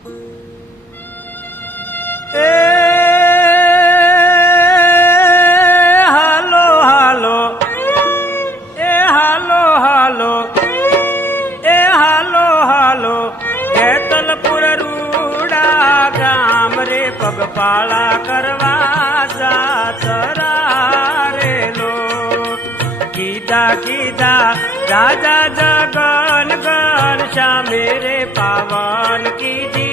એ હાલો હાલો. એ હાલો હાલો. એ હાલો હાલો. જેતલપુર રૂડા ગામ રે પગપાળા કરવા જાતરા રેલો કીધા કીધા દાદા જગન ગન શામે રે પાવન કીધી.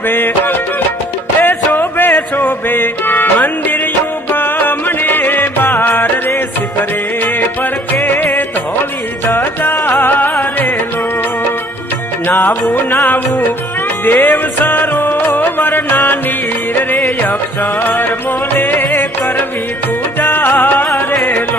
શોભે, એ શોભે શોભે, મંદિર યુગમણે બાર રે શિખરે પર કે ધોળી દજારેલો નાવું નાવું, દેવ સરોવર ના નીર રે અક્ષર મોલે કરવી પૂજા રેલો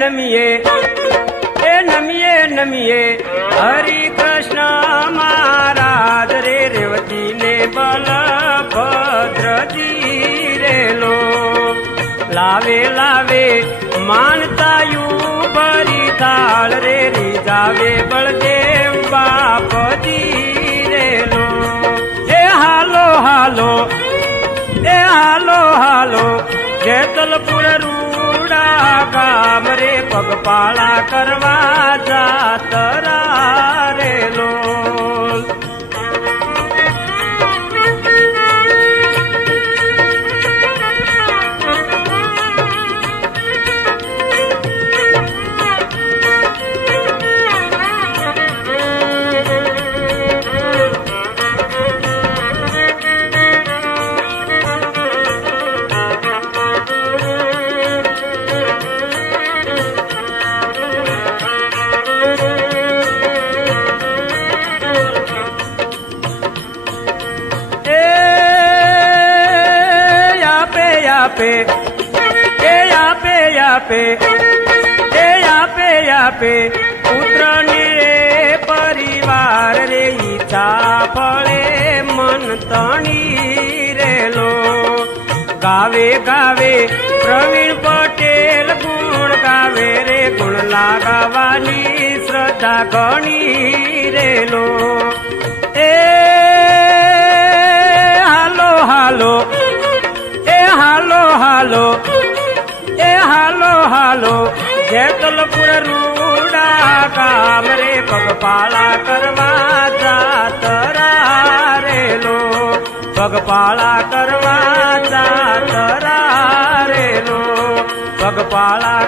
નમીએ, એ નમીએ નમીએ. હરિ કૃષ્ણ મહારાજ, રે રેવતી ને બલભદ્રજી રેલો. લાવે લાવે, માનતાયું ભરી તાળ રે રીજાવે બળદેવ બાપજી રેલો. એ હાલો હાલો, એ હાલો હાલો, જેતલપુર રૂડા ગામ રે પગપાળા કરવા જાતરા રેલો આપે? એ આપે આપે. એ આપે આપે. પુત્ર ને પરિવાર રે, ઈચ્છા ફળે, મન તણી રેલો ગાવે ગાવે, પ્રવીણ પટેલ ગુણ ગાવે રે, ગુણ લાગાવાની શ્રદ્ધા ગણી રેલો જેતલપુર રૂડા કામ રે પગપાળા કરવા જાતરા રેલો પગપાળા કરવા જાતરા રેલો પગપાળા